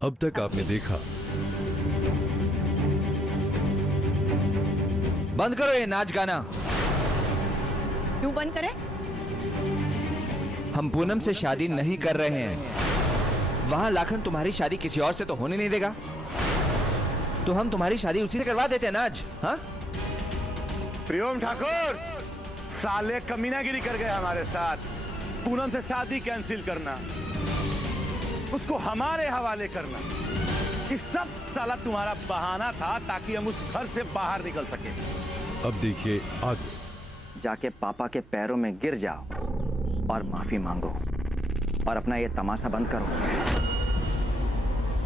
अब तक आपने देखा। बंद करो ये नाच गाना। क्यों बंद करें? हम पूनम से शादी नहीं कर रहे हैं। वहां लाखन तुम्हारी शादी किसी और से तो होने नहीं देगा, तो हम तुम्हारी शादी उसी से करवा देते हैं ना आज। हाँ प्रियोम ठाकुर साले कमीनागिरी कर गए हमारे साथ। पूनम से शादी कैंसिल करना, उसको हमारे हवाले करना, ये सब साला तुम्हारा बहाना था ताकि हम उस घर से बाहर निकल सके। अब देखिए आगे। जाके पापा के पैरों में गिर जाओ और माफी मांगो और अपना ये तमाशा बंद करो,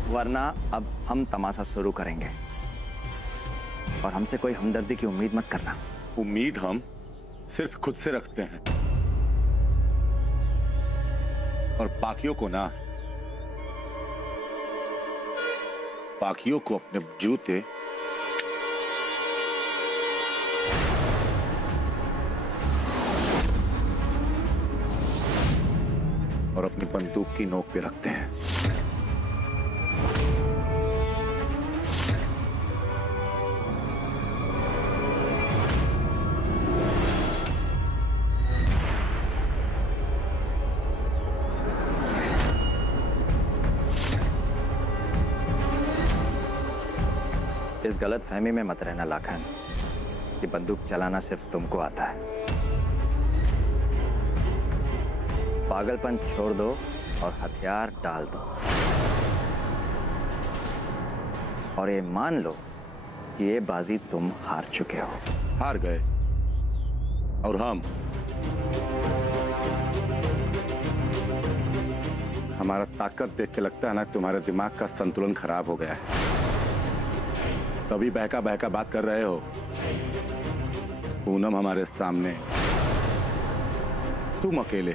वरना अब हम तमाशा शुरू करेंगे और हमसे कोई हमदर्दी की उम्मीद मत करना। उम्मीद हम सिर्फ खुद से रखते हैं और बाकियों को ना, बाकियों को अपने जूते और अपनी बंदूक की नोक पे रखते हैं। इस गलत फहमी में मत रहना लाखन कि बंदूक चलाना सिर्फ तुमको आता है। पागलपन छोड़ दो और हथियार डाल दो और ये मान लो कि ये बाजी तुम हार चुके हो। हार गए और हम, हमारा ताकत देख के लगता है ना तुम्हारे दिमाग का संतुलन खराब हो गया है, तभी बहका बहका बात कर रहे हो। पूनम हमारे सामने, तुम अकेले,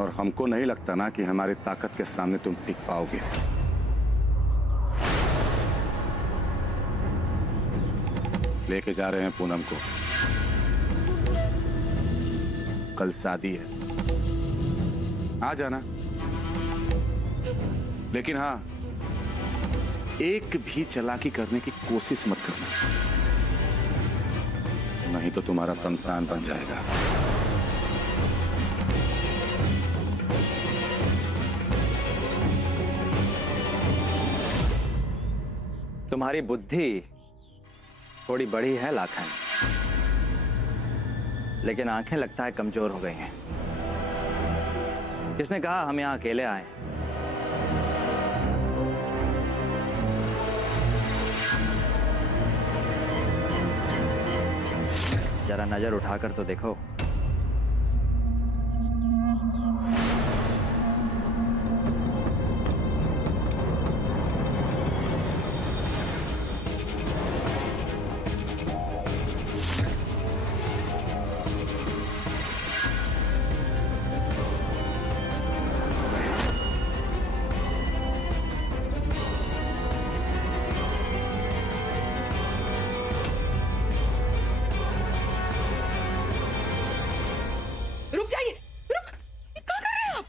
और हमको नहीं लगता ना कि हमारी ताकत के सामने तुम टिक पाओगे। लेके जा रहे हैं पूनम को, कल शादी है, आ जाना। लेकिन हाँ, एक भी चालाकी करने की कोशिश मत करना, नहीं तो तुम्हारा शमशान बन जाएगा। तुम्हारी बुद्धि थोड़ी बड़ी है लाखन, लेकिन आंखें लगता है कमजोर हो गई हैं। किसने कहा हम यहां अकेले आए? जरा नजर उठाकर तो देखो। रुक जाइए, रुक, क्या कर रहे हैं आप?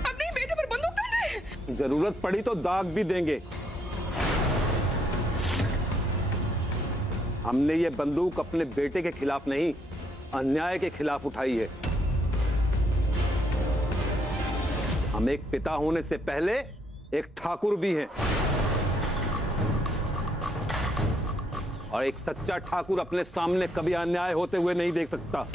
अपने बेटे पर बंदूक तान रहे हैं। जरूरत पड़ी तो दाग भी देंगे। हमने ये बंदूक अपने बेटे के खिलाफ नहीं, अन्याय के खिलाफ उठाई है। हम एक पिता होने से पहले एक ठाकुर भी हैं, और एक सच्चा ठाकुर अपने सामने कभी अन्याय होते हुए नहीं देख सकता,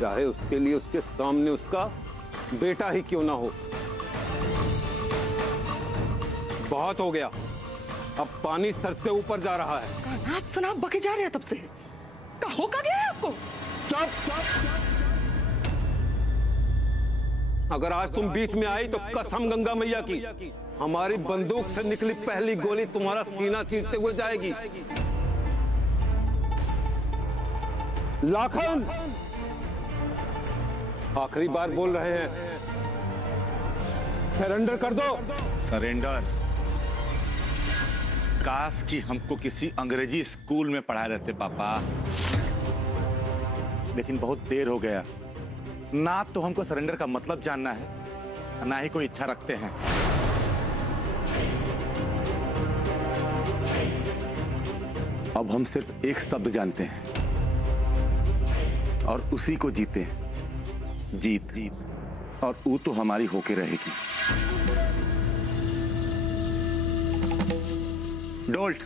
चाहे उसके लिए उसके सामने उसका बेटा ही क्यों ना हो। बहुत हो गया, अब पानी सर से ऊपर जा रहा है। आप सनाब बके जा रहे हैं तब से। कहो का गया है आपको? चुप! अगर आज तुम बीच में आई तो कसम गंगा मैया की, हमारी बंदूक से निकली पहली गोली तुम्हारा सीना चीरते हुए जाएगी। लाखन, आखिरी बार बोल रहे हैं, सरेंडर कर दो। सरेंडर? काश कि हमको किसी अंग्रेजी स्कूल में पढ़ाए रहते पापा, लेकिन बहुत देर हो गया। ना तो हमको सरेंडर का मतलब जानना है, ना ही कोई इच्छा रखते हैं। अब हम सिर्फ एक शब्द जानते हैं और उसी को जीते हैं। जीत जीत, और वो तो हमारी होके रहेगी। डोल्ट।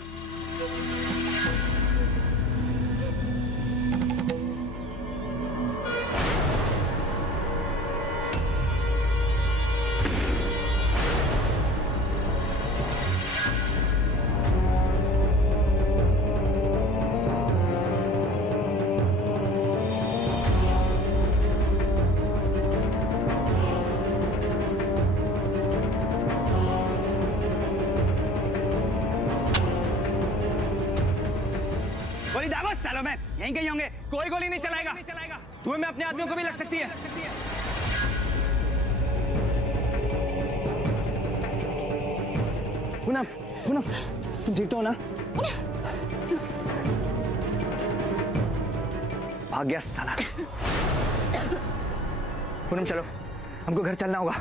गोली दागो सालों में, यहीं कहीं होंगे। कोई गोली नहीं चलाएगा। तुम्हें मैं अपने आदमियों को भी लग सकती है। पूनम, पूनम, तुम ठीक तो हो ना? भाग गया साला। पूनम चलो, हमको घर चलना होगा।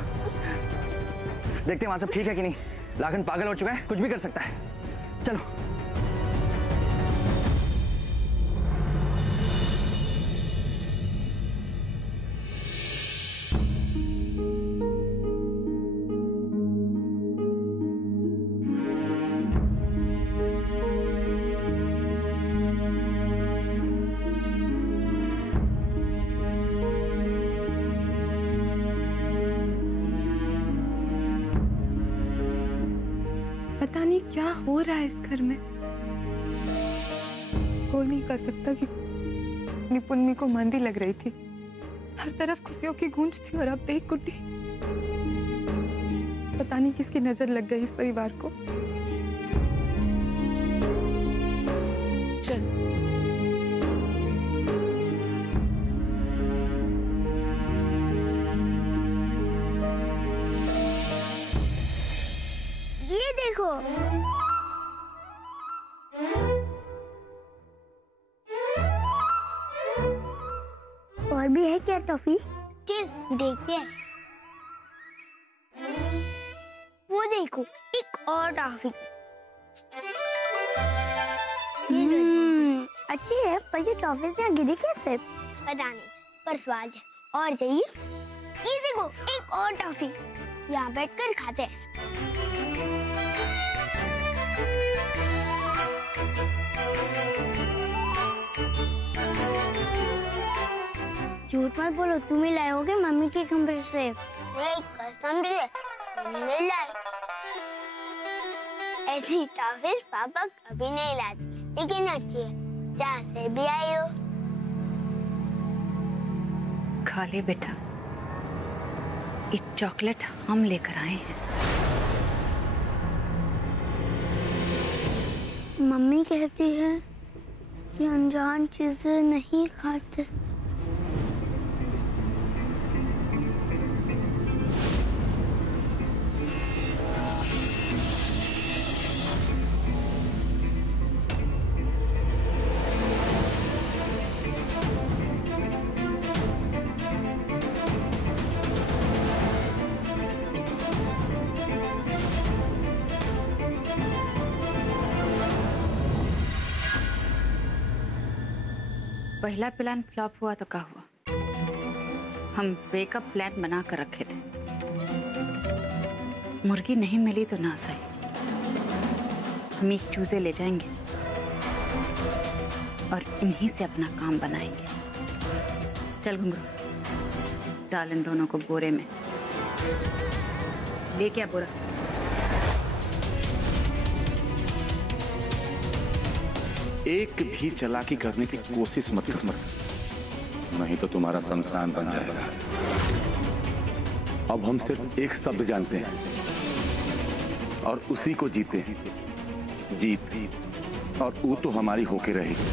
देखते हैं वहां सब ठीक है कि नहीं। लाखन पागल हो चुका है, कुछ भी कर सकता है। चलो। पता नहीं क्या हो रहा है इस घर में। कोई नहीं कह सकता कि पुन्नी को मंदी लग रही थी। हर तरफ खुशियों की गूंज थी और अब देख गुड्डी। पता नहीं किसकी नजर लग गई इस परिवार को। चल ये देखो, और भी है क्या टॉफी? चल देखते हैं। वो देखो, एक और टॉफी। अच्छी है, पर ये टॉफी यहाँ गिरी कैसे? पता नहीं, पर स्वाद है। और चाहिए? ये देखो, एक और टॉफी। यहाँ बैठकर खाते हैं। झूठ मत बोलो, तुम ही लाए होगे मम्मी के कमरे से। कसम से नहीं लाए। ऐसी टॉफीज पापा कभी नहीं लाते, लेकिन अच्छी है। जहाँ से भी आई हो। खा ले बेटा, ये चॉकलेट हम लेकर आए हैं। मम्मी कहती है कि अनजान चीजें नहीं खाते। पहला प्लान फ्लॉप हुआ तो क्या हुआ? हम बैकअप प्लान बना कर रखे थे। मुर्गी नहीं मिली तो ना सही, हम एक चूजे ले जाएंगे और इन्हीं से अपना काम बनाएंगे। चल घुंघरू, डाल इन दोनों को बोरे में। ले क्या बोरा? एक भी चालाकी करने की कोशिश मत कर, नहीं तो तुम्हारा शमशान बन जाएगा। अब हम सिर्फ एक शब्द जानते हैं और उसी को जीते हैं। जीत, और वो तो हमारी होके रहेगी।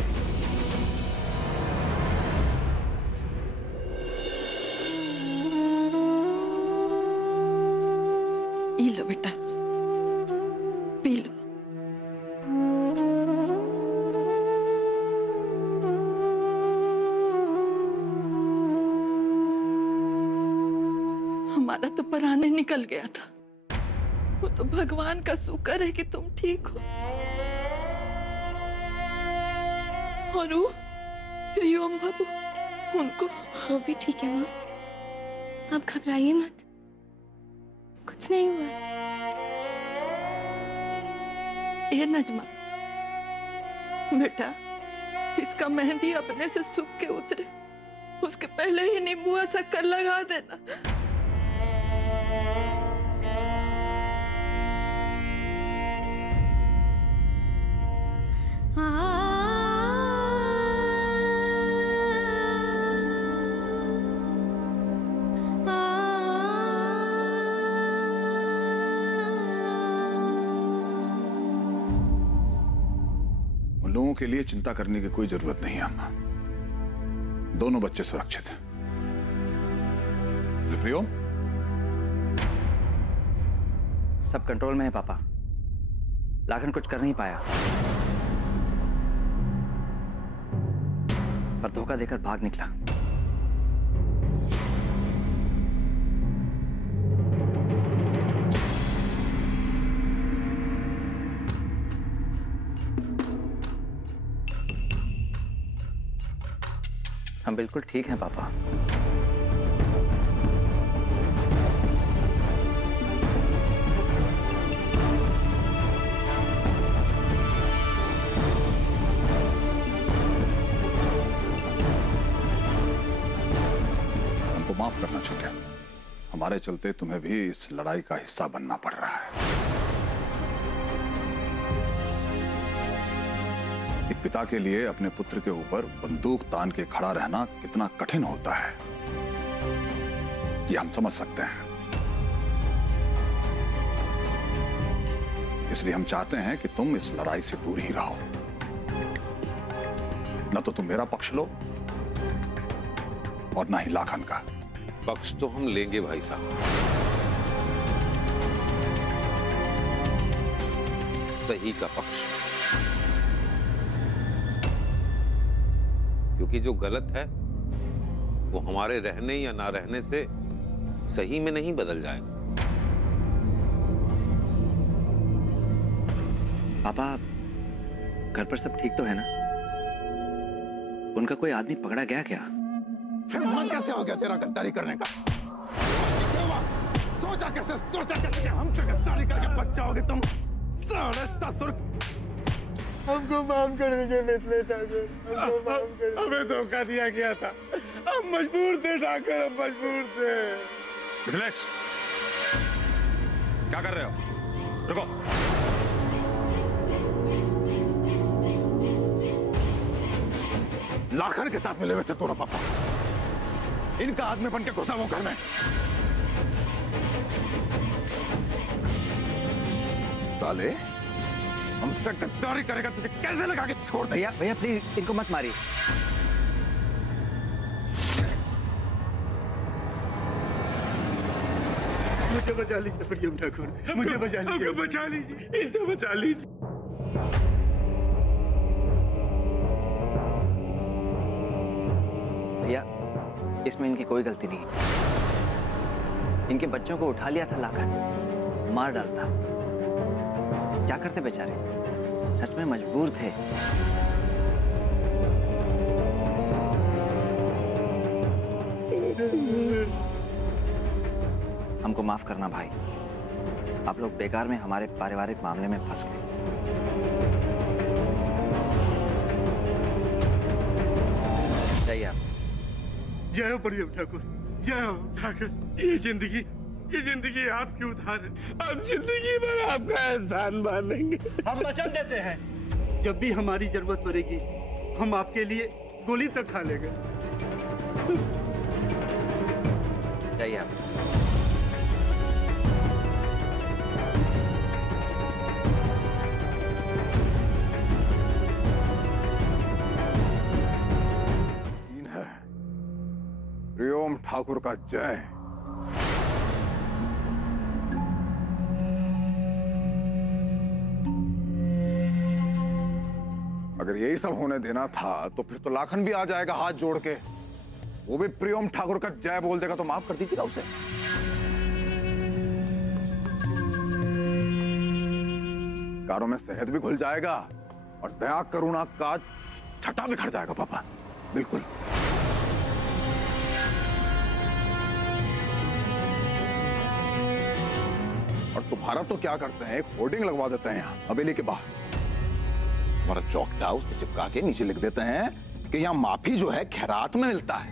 ये लो बेटा, पी लो। हमारा तो पराने निकल गया था। वो तो भगवान का शुक्र है कि तुम ठीक हो। और वो प्रियम बाबू, उनको वो भी ठीक है माँ, आप घबराइए मत, कुछ नहीं हुआ। ये नजमा बेटा, इसका मेहंदी अपने से सूख के उतरे, उसके पहले ही नींबू शक्कर लगा देना। लोगों के लिए चिंता करने की कोई जरूरत नहीं है अम्मा। दोनों बच्चे सुरक्षित हैं। प्रियम, सब कंट्रोल में है पापा। लाखन कुछ कर नहीं पाया, पर धोखा देकर भाग निकला। हम बिल्कुल ठीक हैं पापा। हमको माफ करना छोटे, हमारे चलते तुम्हें भी इस लड़ाई का हिस्सा बनना पड़ रहा है। एक पिता के लिए अपने पुत्र के ऊपर बंदूक तान के खड़ा रहना कितना कठिन होता है, ये हम समझ सकते हैं। इसलिए हम चाहते हैं कि तुम इस लड़ाई से दूर ही रहो। न तो तुम मेरा पक्ष लो और ना ही लाखन का। पक्ष तो हम लेंगे भाई साहब, सही का पक्ष, क्योंकि जो गलत है वो हमारे रहने या ना रहने से सही में नहीं बदल जाएगा। पापा, घर पर सब ठीक तो है ना? उनका कोई आदमी पकड़ा गया क्या? फिर मन कैसे हो गया तेरा गद्दारी करने का? सोचा कैसे कि हमसे गद्दारी करके बच जाओगे तुम? साले ससुर, हमको माफ कर दीजिए मिथिलेश ठाकुर, हमको माफ कर दीजिए। हमें धोखा दिया गया था, हम मजबूर थे ठाकुर, हम मजबूर थे। मिथिलेश, क्या कर रहे हो? रुको। लाखन के साथ मिले हुए थे दोनों पापा, इनका आदमी बन के घुसा वो घर में। साले, हमसे गद्दारी करेगा तुझे कैसे लगा के छोड़ दे? भैया भैया प्लीज इनको मत मारिए। मुझे बचा लीजिए प्रियम ठाकुर, मुझे बचा लीजिए, बचा लीजिए, इनको बचा लीजिए। भैया, इसमें इनकी कोई गलती नहीं है। इनके बच्चों को उठा लिया था लाखन, मार डालता। क्या करते बेचारे, सच में मजबूर थे। हमको माफ करना भाई, आप लोग बेकार में हमारे पारिवारिक मामले में फंस गए। जाइए आप। जय हो प्रियम ठाकुर, जय हो ठाकुर। ये जिंदगी आपकी उधार है, अब जिंदगी भर आपका एहसान मानेंगे। हम वचन देते हैं, जब भी हमारी जरूरत पड़ेगी हम आपके लिए गोली तक खा लेंगे। जाइए आप। सीन है प्रियम ठाकुर का जय। अगर यही सब होने देना था तो फिर तो लाखन भी आ जाएगा हाथ जोड़ के, वो भी प्रियम ठाकुर का जय बोल देगा तो माफ कर दीजिएगा उसे। कारों में शहद भी घुल जाएगा और दया करुणा का छटा भी खड़ जाएगा पापा, बिल्कुल। और तुम्हारा तो क्या करते हैं, एक होर्डिंग लगवा देते हैं यहाँ हवेली के बाहर, हमारा चौकटा उस पर चिपका के नीचे लिख देते हैं कि यहाँ माफी जो है खैरात में मिलता है,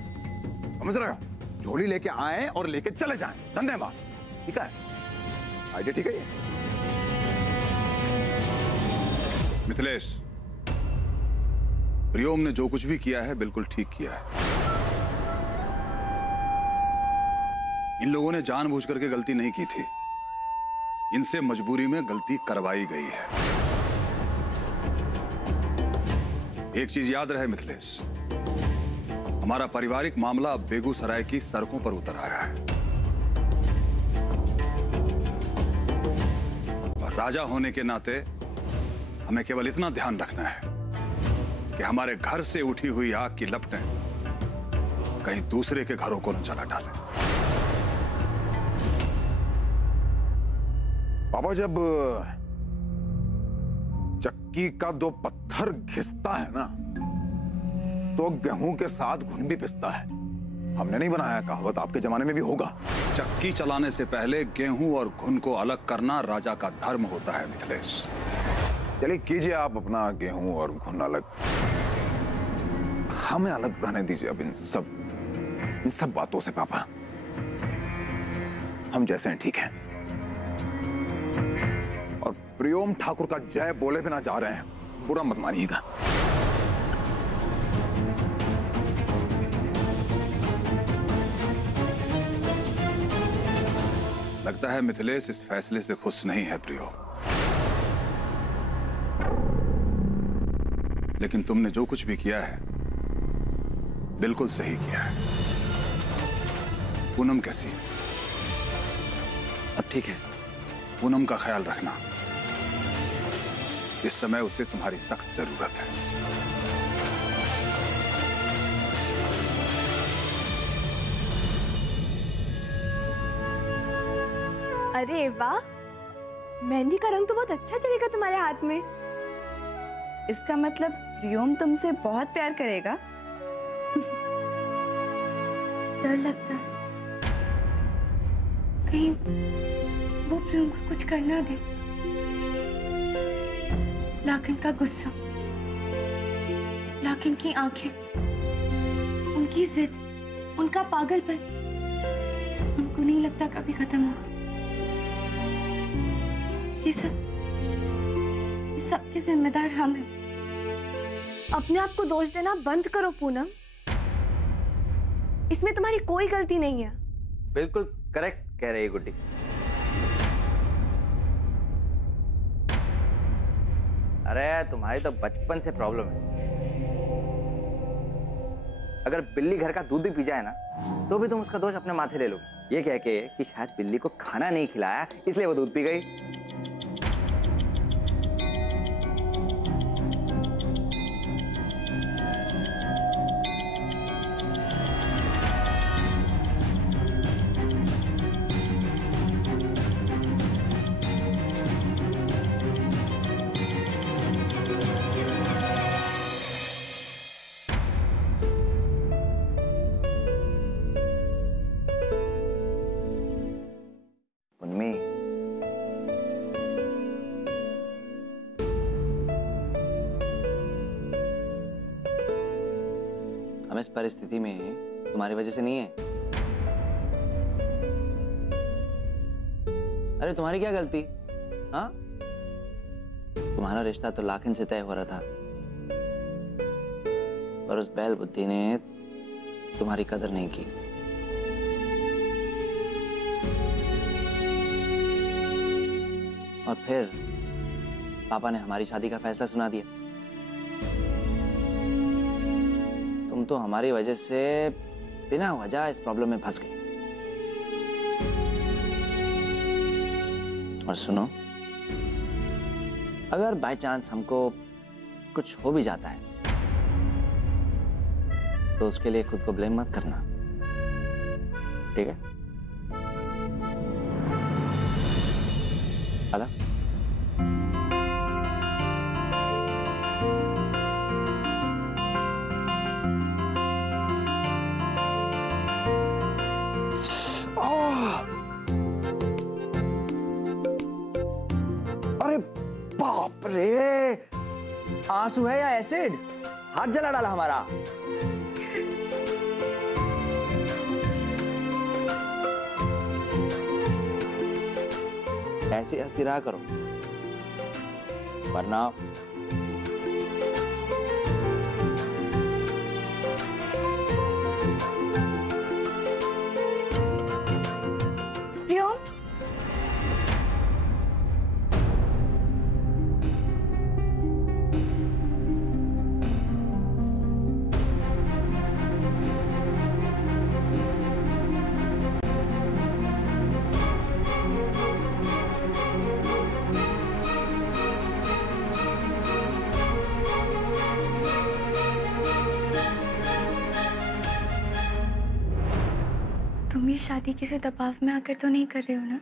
समझ रहे हो? झोली लेके आए और लेके चले जाएं, धन्यवाद। ठीक है, आइडिया ठीक है ये? मिथिलेश, प्रियोम ने जो कुछ भी किया है बिल्कुल ठीक किया है। इन लोगों ने जानबूझ करके गलती नहीं की थी, इनसे मजबूरी में गलती करवाई गई है। एक चीज याद रहे मिथिलेश, हमारा पारिवारिक मामला अब बेगूसराय की सड़कों पर उतर आया है और राजा होने के नाते हमें केवल इतना ध्यान रखना है कि हमारे घर से उठी हुई आग की लपटें कहीं दूसरे के घरों को न जला डालें। पापा, जब चक्की का दो पत्थर घिसता है ना तो गेहूं के साथ घुन भी पिसता है। हमने नहीं बनाया, कहावत आपके जमाने में भी होगा। चक्की चलाने से पहले गेहूं और घुन को अलग करना राजा का धर्म होता है मिथिलेश। चलिए कीजिए आप अपना गेहूं और घुन अलग, हमें अलग रहने दीजिए अब इन सब बातों से। पापा, हम जैसे हैं ठीक हैं। और प्रियोम ठाकुर का जय बोले बिना जा रहे हैं, बुरा मत मानिएगा। लगता है मिथिलेश इस फैसले से खुश नहीं है प्रियो, लेकिन तुमने जो कुछ भी किया है बिल्कुल सही किया है। पूनम कैसी है? अब ठीक है। पूनम का ख्याल रखना, इस समय उसे तुम्हारी सख्त जरूरत है। अरे वाह, मेहंदी का रंग तो बहुत अच्छा चढ़ेगा तुम्हारे हाथ में। इसका मतलब प्रियोम तुमसे बहुत प्यार करेगा? डर लगता है कहीं वो प्रियोम को कुछ करना दे। लाखन का गुस्सा, लाखन की आंखें, उनकी जिद, उनका पागलपन हमको नहीं लगता कभी खत्म होगा। ये सब के जिम्मेदार हम हैं। अपने आप को दोष देना बंद करो पूनम, इसमें तुम्हारी कोई गलती नहीं है। बिल्कुल करेक्ट कह रही है गुड्डी। अरे तुम्हारी तो बचपन से प्रॉब्लम है। अगर बिल्ली घर का दूध भी पी जाए ना तो भी तुम उसका दोष अपने माथे ले लोगे, ये कह के कि शायद बिल्ली को खाना नहीं खिलाया इसलिए वो दूध पी गई। हम इस परिस्थिति में तुम्हारी वजह से नहीं है। अरे तुम्हारी क्या गलती? हाँ, तुम्हारा रिश्ता तो लाखन से तय हो रहा था और उस बैल बुद्धि ने तुम्हारी कदर नहीं की। और फिर पापा ने हमारी शादी का फैसला सुना दिया। तुम तो हमारी वजह से बिना वजह इस प्रॉब्लम में फंस गई। और सुनो, अगर बाय चांस हमको कुछ हो भी जाता है तो उसके लिए खुद को ब्लेम मत करना, ठीक है? आदा? अरे बाप रे, आंसू है या एसिड? हाथ जला डाला हमारा। ऐसे हंसती रहा करो, वरना प्रियम, तुम ये शादी किसी दबाव में आकर तो नहीं कर रहे हो ना?